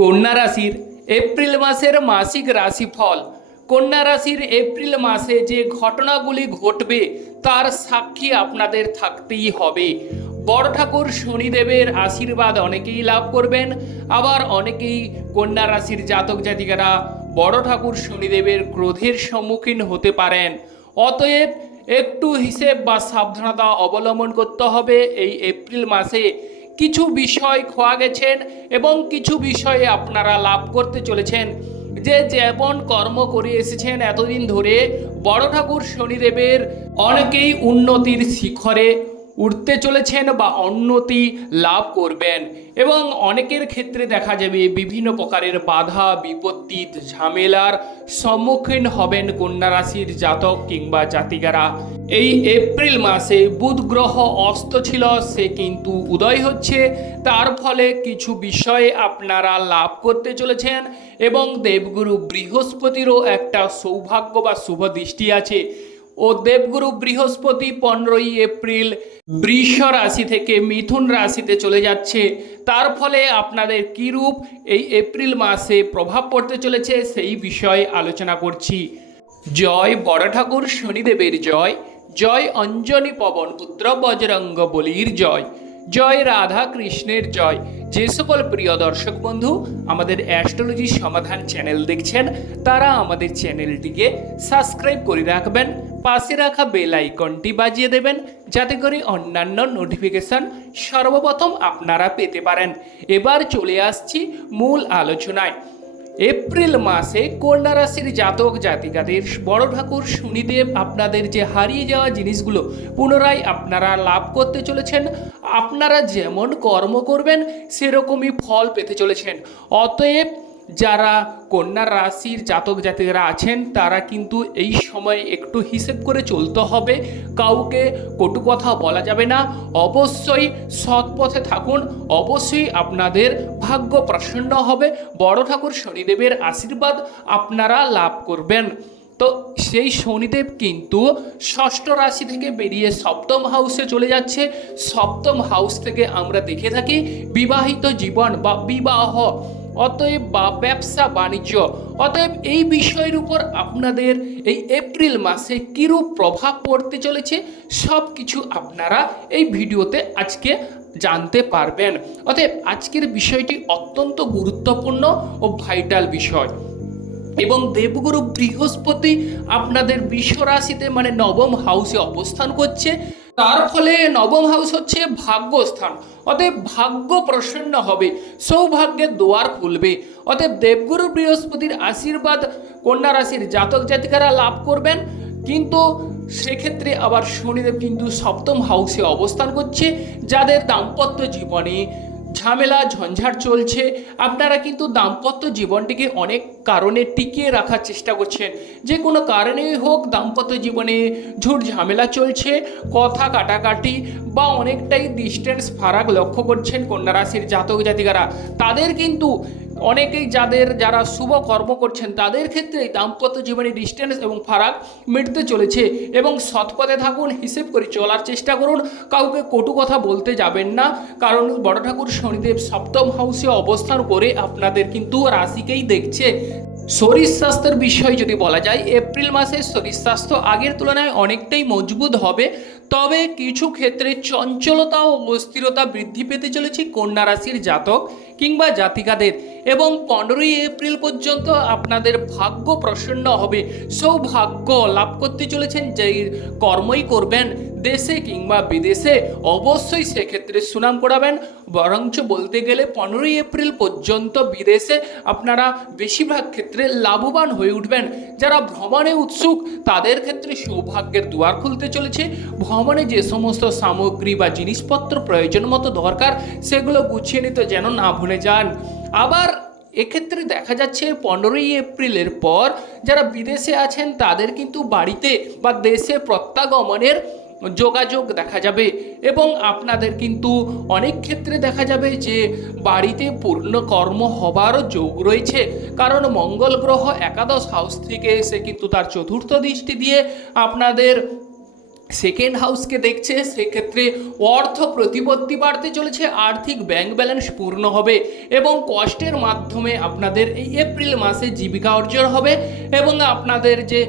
কন্যা রাশির এপ্রিল মাসের মাসিক রাশিফল। কন্যা রাশির এপ্রিল মাসে যে ঘটনাগুলি ঘটবে, তার সাক্ষী আপনাদের থাকতেই হবে। বড় ঠাকুর শনিদেবের আশীর্বাদ অনেকেই লাভ করবেন। আবার অনেকেই কন্যা রাশির জাতক জাতিকারা বড় ঠাকুর শনিদেবের ক্রোধের সম্মুখীন হতে পারেন। অতএব একটু হিসেব বা সাবধানতা অবলম্বন করতে হবে এই এপ্রিল মাসে। কিছু বিষয় খোয়া গেছেন এবং কিছু বিষয়ে আপনারা লাভ করতে চলেছেন। যে যেমন কর্ম করে এসেছেন এতদিন ধরে বড় ঠাকুর শনিদেবের অনেকেই উন্নতির শিখরে উঠতে চলেছেন বা উন্নতি লাভ করবেন। এবং অনেকের ক্ষেত্রে দেখা যাবে বিভিন্ন প্রকারের বাধা, বিপত্তি, ঝামেলার সম্মুখীন হবেন কন্যা রাশির জাতক কিংবা জাতিকারা। এই এপ্রিল মাসে বুধ গ্রহ অস্ত ছিল, সে কিন্তু উদয় হচ্ছে। তার ফলে কিছু বিষয়ে আপনারা লাভ করতে চলেছেন এবং দেবগুরু বৃহস্পতিরও একটা সৌভাগ্য বা শুভ দৃষ্টি আছে। ও দেবগুরু বৃহস্পতি পনেরোই এপ্রিল বৃষ রাশি থেকে মিথুন রাশিতে চলে যাচ্ছে। তার ফলে আপনাদের কীরূপ এই এপ্রিল মাসে প্রভাব পড়তে চলেছে, সেই বিষয়ে আলোচনা করছি। জয় বড় ঠাকুর, শনিদেবের জয়। জয় অঞ্জনী পবন পুত্র বজরঙ্গ বলির জয়। জয় রাধা কৃষ্ণের জয়। যে সকল প্রিয় দর্শক বন্ধু, আমাদের অ্যাস্ট্রোলজি সমাধান চ্যানেল দেখছেন, তারা আমাদের চ্যানেলটিকে সাবস্ক্রাইব করে রাখবেন। পাশে রাখা বেল আইকনটি বাজিয়ে দেবেন যাতে করে অন্যান্য নোটিফিকেশন সর্বপ্রথম আপনারা পেতে পারেন। এবার চলে আসছি মূল আলোচনায়। এপ্রিল মাসে কন্যা রাশির জাতক জাতিকাদের বড় ঠাকুর শনিদেব আপনাদের যে হারিয়ে যাওয়া জিনিসগুলো পুনরায় আপনারা লাভ করতে চলেছেন, আপনারা যেমন কর্ম করবেন, সেরকমই ফল পেতে চলেছেন। অতএব যারা কন্যা রাশির জাতক জাতিকারা আছেন, তারা কিন্তু এই সময় একটু হিসেব করে চলতে হবে। কাউকে কটু কথা বলা যাবে না। অবশ্যই সৎ পথে থাকুন। অবশ্যই আপনাদের ভাগ্য প্রসন্ন হবে। বড় ঠাকুর শনিদেবের আশীর্বাদ আপনারা লাভ করবেন। তো সেই শনিদেব কিন্তু ষষ্ঠ রাশি থেকে বেরিয়ে সপ্তম হাউসে চলে যাচ্ছে। সপ্তম হাউস থেকে আমরা দেখে থাকি, বিবাহিত জীবন বা বিবাহ। অতএব বা ব্যবসা বাণিজ্য, অতএব এই বিষয়ের উপর আপনাদের এই এপ্রিল মাসে কীরূপ প্রভাব পড়তে চলেছে সব কিছু আপনারা এই ভিডিওতে আজকে জানতে পারবেন। অতএব আজকের বিষয়টি অত্যন্ত গুরুত্বপূর্ণ ও ভাইটাল বিষয়। এবং দেবগুরু বৃহস্পতি আপনাদের বিশ্ব রাশিতে মানে নবম হাউসে অবস্থান করছে। তার ফলে নবম হাউস হচ্ছে ভাগ্যস্থান। অতএব ভাগ্য প্রসন্ন হবে সৌভাগ্যের দোয়ার খুলবে। অতএব দেবগুরু বৃহস্পতির আশীর্বাদ কন্যা রাশির জাতক জাতিকারা লাভ করবেন। কিন্তু সেক্ষেত্রে আবার শনিদেব কিন্তু সপ্তম হাউসে অবস্থান করছে, যাদের দাম্পত্য জীবনে ঝামেলা, ঝঞ্ঝাট চলছে। আপনারা কিন্তু দাম্পত্য জীবনটিকে অনেক কারণে টিকিয়ে রাখার চেষ্টা করছেন। যে কোনো কারণেই হোক দাম্পত্য জীবনে ঝুট ঝামেলা চলছে, কথা কাটাকাটি বা অনেকটাই ডিস্টেন্স ফারাক লক্ষ্য করছেন কন্যা রাশির জাতক জাতিকারা। তাদের কিন্তু অনেকেই যাদের যারা শুভ কর্ম করছেন, তাদের ক্ষেত্রে দাম্পত্য জীবনে ডিস্টেন্স এবং ফারাক মিটতে চলেছে। এবং সৎপথে থাকুন, হিসেব করে চলার চেষ্টা করুন। কাউকে কটু কথা বলতে যাবেন না। কারণ বড় ঠাকুর শনিদেব সপ্তম হাউসে অবস্থান করে আপনাদের কিন্তু রাশিকেই দেখছে। শরীর স্বাস্থ্যের বিষয় যদি বলা যায়, এপ্রিল মাসে শরীর স্বাস্থ্য আগের তুলনায় অনেকটাই মজবুত হবে। তবে কিছু ক্ষেত্রে চঞ্চলতা ও অস্থিরতা বৃদ্ধি পেতে চলেছে কন্যা রাশির জাতক। কিংবা জাতিকাদের এবং পনেরোই এপ্রিল পর্যন্ত আপনাদের ভাগ্য প্রসন্ন হবে। সৌভাগ্য লাভ করতে চলেছেন যে কর্মই করবেন দেশে কিংবা বিদেশে অবশ্যই সেক্ষেত্রে সুনাম করাবেন। বরঞ্চ বলতে গেলে পনেরোই এপ্রিল পর্যন্ত বিদেশে আপনারা বেশিরভাগ ক্ষেত্রে লাভবান হয়ে উঠবেন। যারা ভ্রমণে উৎসুক, তাদের ক্ষেত্রে সৌভাগ্যের দুয়ার খুলতে চলেছে। ভ্রমণে যে সমস্ত সামগ্রী বা জিনিসপত্র প্রয়োজন মতো দরকার, সেগুলো গুছিয়ে নিতে যেন না ভুলে যান। আবার এক্ষেত্রে দেখা যাচ্ছে পনেরোই এপ্রিলের পর যারা বিদেশে আছেন, তাদের কিন্তু বাড়িতে বা দেশে প্রত্যাগমনের যোগাযোগ দেখা যাবে এবং আপনাদের কিন্তু অনেক ক্ষেত্রে দেখা যাবে যে বাড়িতে পূর্ণ কর্ম হবারও যোগ রয়েছে। কারণ মঙ্গল গ্রহ একাদশ হাউস থেকে এসে কিন্তু তার চতুর্থ দৃষ্টি দিয়ে আপনাদের সেকেন্ড হাউসকে দেখছে, সেক্ষেত্রে অর্থ প্রতিপত্তি বাড়তে চলেছে, আর্থিক ব্যাংক ব্যালেন্স পূর্ণ হবে এবং কষ্টের মাধ্যমে আপনাদের এই এপ্রিল মাসে জীবিকা অর্জন হবে এবং আপনাদের যে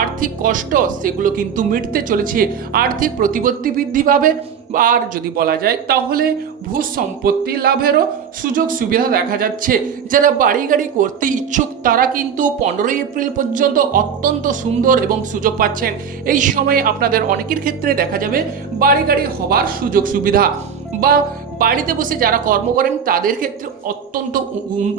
আর্থিক কষ্ট, সেগুলো কিন্তু মিটতে চলেছে, আর্থিক প্রতিপত্তি বৃদ্ধি পাবে। আর যদি বলা যায় তাহলে ভূ সম্পত্তি লাভেরও সুযোগ সুবিধা দেখা যাচ্ছে। যারা বাড়ি গাড়ি করতে ইচ্ছুক, তারা কিন্তু পনেরোই এপ্রিল পর্যন্ত অত্যন্ত সুন্দর এবং সুযোগ পাচ্ছেন। এই সময়ে আপনাদের অনেকের ক্ষেত্রে দেখা যাবে বাড়ি গাড়ি হবার সুযোগ সুবিধা। বা বাড়িতে বসে যারা কর্ম করেন, তাদের ক্ষেত্রে অত্যন্ত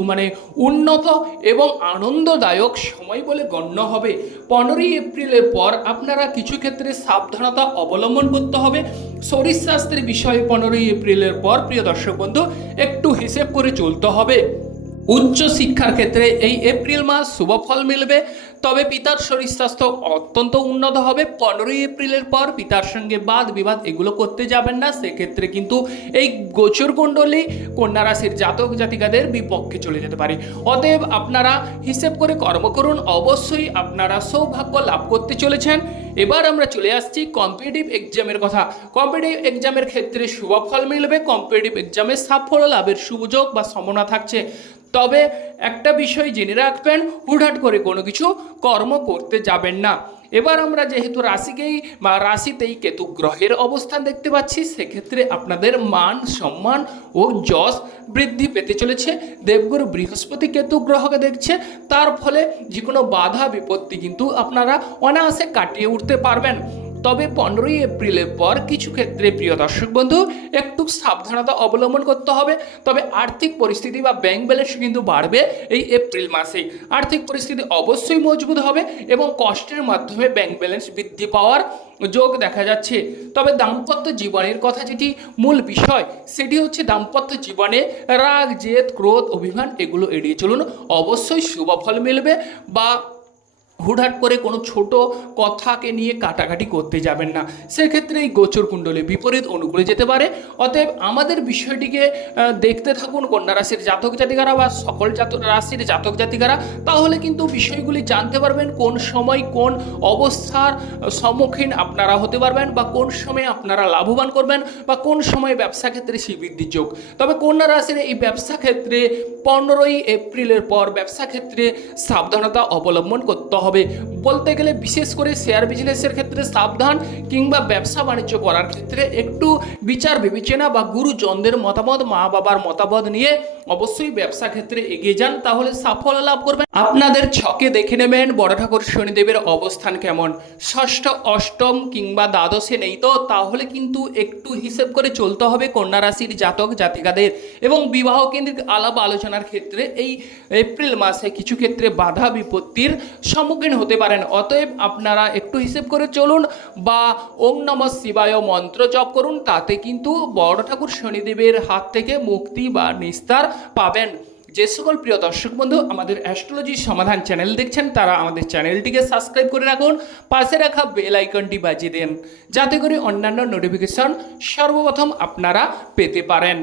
মানে উন্নত এবং আনন্দদায়ক সময় বলে গণ্য হবে। পনেরোই এপ্রিলের পর আপনারা কিছু ক্ষেত্রে সাবধানতা অবলম্বন করতে হবে। শরীর স্বাস্থ্যের বিষয়ে পনেরোই এপ্রিলের পর, প্রিয় দর্শক বন্ধু, একটু হিসেব করে চলতে হবে। উচ্চ শিক্ষার ক্ষেত্রে এই এপ্রিল মাস শুভ ফল মিলবে। তবে পিতার শরীর স্বাস্থ্য অত্যন্ত উন্নত হবে। পনেরোই এপ্রিলের পর পিতার সঙ্গে বাদ বিবাদ এগুলো করতে যাবেন না। সেক্ষেত্রে কিন্তু এই গোচর কুণ্ডলী কন্যা রাশির জাতক জাতিকাদের বিপক্ষে চলে যেতে পারে। অতএব আপনারা হিসেব করে কর্ম করুন। অবশ্যই আপনারা সৌভাগ্য লাভ করতে চলেছেন। এবার আমরা চলে আসছি কম্পিটিটিভ এক্সামের কথা। কম্পিটিভ এক্সামের ক্ষেত্রে শুভ ফল মিলবে। কম্পিটিটিভ এক্সামে সাফল্য লাভের সুযোগ বা সম্ভাবনা থাকছে। তবে একটা বিষয় জেনে রাখবেন, হুটহাট করে কোনো কিছু কর্ম করতে যাবেন না। এবার আমরা যেহেতু রাশিকেই বা রাশিতেই কেতু গ্রহের অবস্থান দেখতে পাচ্ছি, সেক্ষেত্রে আপনাদের মান, সম্মান ও যশ বৃদ্ধি পেতে চলেছে। দেবগুরু বৃহস্পতি কেতু গ্রহকে দেখছে, তার ফলে যে কোনো বাধা বিপত্তি কিন্তু আপনারা অনায়াসে কাটিয়ে উঠতে পারবেন। তবে পনেরোই এপ্রিলের পর কিছু ক্ষেত্রে, প্রিয় দর্শক বন্ধু, একটু সাবধানতা অবলম্বন করতে হবে। তবে আর্থিক পরিস্থিতি বা ব্যাংক ব্যালেন্স কিন্তু বাড়বে এই এপ্রিল মাসে আর্থিক পরিস্থিতি অবশ্যই মজবুত হবে এবং কষ্টের মাধ্যমে ব্যাংক ব্যালেন্স বৃদ্ধি পাওয়ার যোগ দেখা যাচ্ছে। তবে দাম্পত্য জীবনের কথা যেটি মূল বিষয়, সেটি হচ্ছে দাম্পত্য জীবনে রাগ, জেদ, ক্রোধ, অভিমান, এগুলো এড়িয়ে চলুন। অবশ্যই শুভ ফল মিলবে বা হুটহাট করে কোনো ছোট কথাকে নিয়ে কাটাকাটি করতে যাবেন না। সেক্ষেত্রে এই গোচর কুণ্ডলী বিপরীত অনুকূলে যেতে পারে। অতএব আমাদের বিষয়টিকে দেখতে থাকুন কন্যা রাশির জাতক জাতিকারা বা সকল জাতক রাশির জাতক জাতিকারা। তাহলে কিন্তু বিষয়গুলি জানতে পারবেন কোন সময় কোন অবস্থার সম্মুখীন আপনারা হতে পারবেন বা কোন সময় আপনারা লাভবান করবেন বা কোন সময় ব্যবসা ক্ষেত্রে সেই বৃদ্ধির যোগ। তবে কন্যা রাশির এই ব্যবসা ক্ষেত্রে পনেরোই এপ্রিলের পর ব্যবসা ক্ষেত্রে সাবধানতা অবলম্বন করতে হবে। হবে বলতে গেলে বিশেষ করে শেয়ার বিজনেসের ক্ষেত্রে সাবধান কিংবা ব্যবসা বাণিজ্য করার ক্ষেত্রে একটু বিচার, বিবেচনা বা গুরুজনদের মতামত মা বাবার মতামত নিয়ে অবশ্যই ব্যবসা ক্ষেত্রে এগিয়ে যান, তাহলে সাফল্য লাভ করবেন। আপনাদের ছকে দেখে নেবেন বড় ঠাকুর শনিদেবের অবস্থান কেমন। ষষ্ঠ, অষ্টম কিংবা দ্বাদশে নেই তো, তাহলে কিন্তু একটু হিসেব করে চলতে হবে কন্যা রাশির জাতক, জাতিকাদের। এবং বিবাহ কেন্দ্রিক আলাপ আলোচনার ক্ষেত্রে এই এপ্রিল মাসে কিছু ক্ষেত্রে বাধা বিপত্তির সম্মুখীন হতে পারেন অতএব আপনারা একটু হিসেব করে চলুন বা ওম নম শিবায় মন্ত্র জপ করুন, তাতে কিন্তু বড় ঠাকুর শনিদেবের হাত থেকে মুক্তি বা নিস্তার পাবেন। যে সকল প্রিয় দর্শক বন্ধু, আমাদের অ্যাস্ট্রোলজি সমাধান চ্যানেল দেখছেন, তারা আমাদের চ্যানেলটিকে সাবস্ক্রাইব করে রাখুন, পাশে রাখা বেল আইকনটি বাজিয়ে দেন, যাতে করে অন্যান্য নোটিফিকেশন সর্বপ্রথম আপনারা পেতে পারেন।